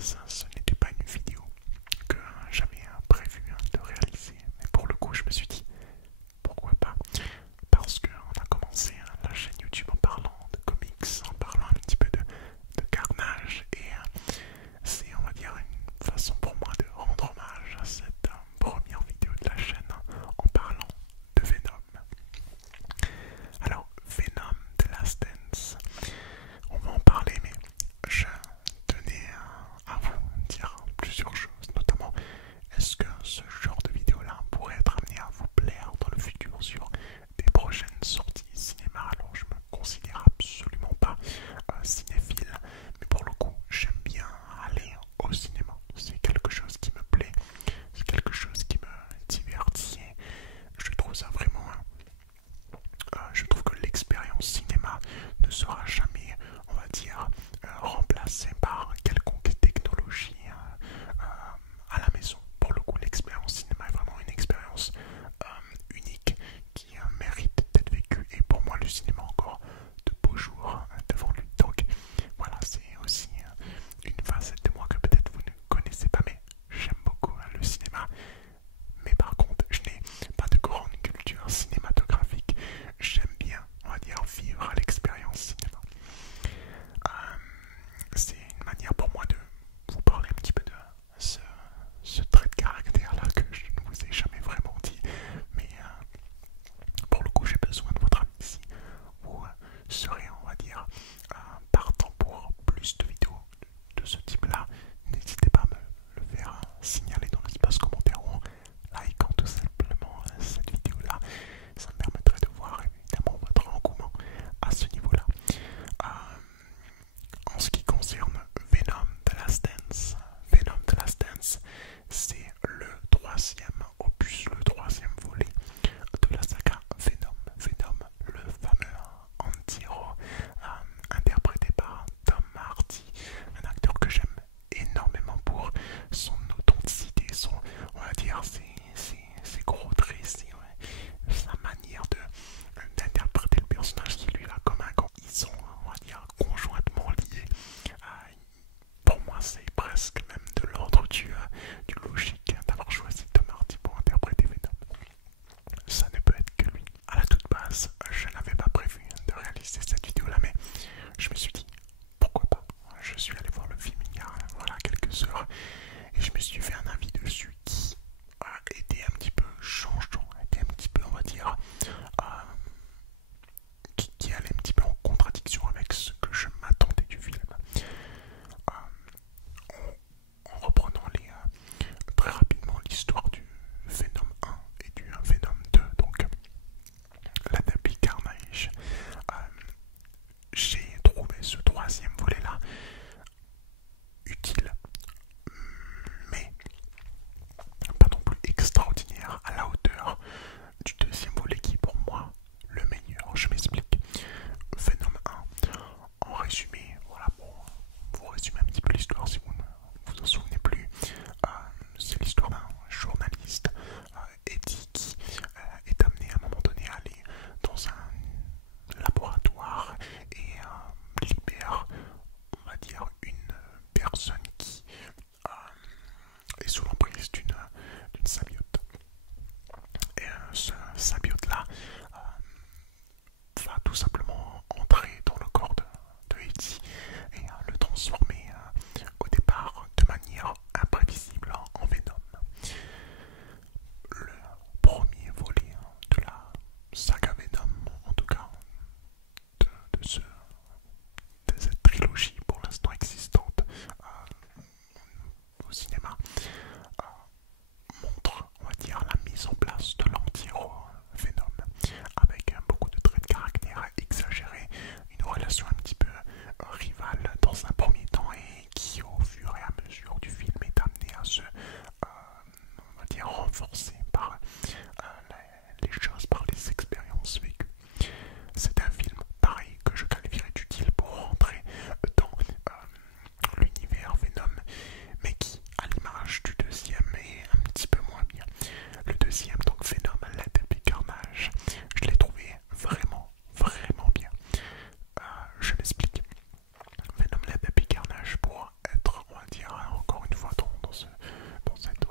base, ce n'était pas une vidéo que j'avais prévu de réaliser, mais pour le coup, je me suis dit pourquoi pas, parce qu'on a commencé la chaîne YouTube en parlant de comics, en parlant un petit peu de carnage, et c'est, on va dire, une façon pour moi de rendre hommage à cette première vidéo de la chaîne en parlant de Venom. Alors, Venom The Last Dance, on va en parler, mais je tenais à vous dire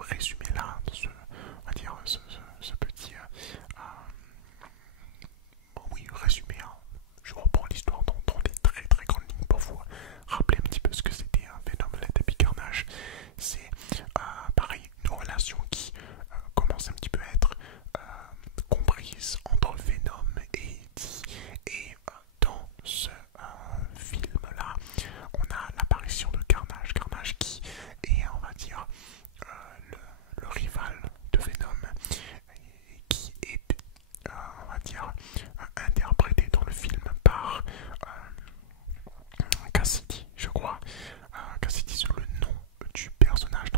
résumé là, dans ce, on va dire, ce petit oui, résumé, hein. Je reprends l'histoire dans des très très grandes lignes pour vous rappeler un petit peu ce que c'était un Venom, Let There Be Carnage. C'est pareil, une relation qui commence un petit peu à être comprise entre Venom et Eddie. Et dans ce film-là, on a l'apparition de Carnage. Carnage qui est, on va dire, le rival de Venom, et qui est, on va dire, interprété dans le film par Cassidy, je crois. Cassidy, c'est le nom du personnage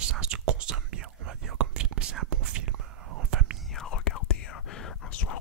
ça se consomme bien, on va dire, comme film. C'est un bon film en famille à regarder un soir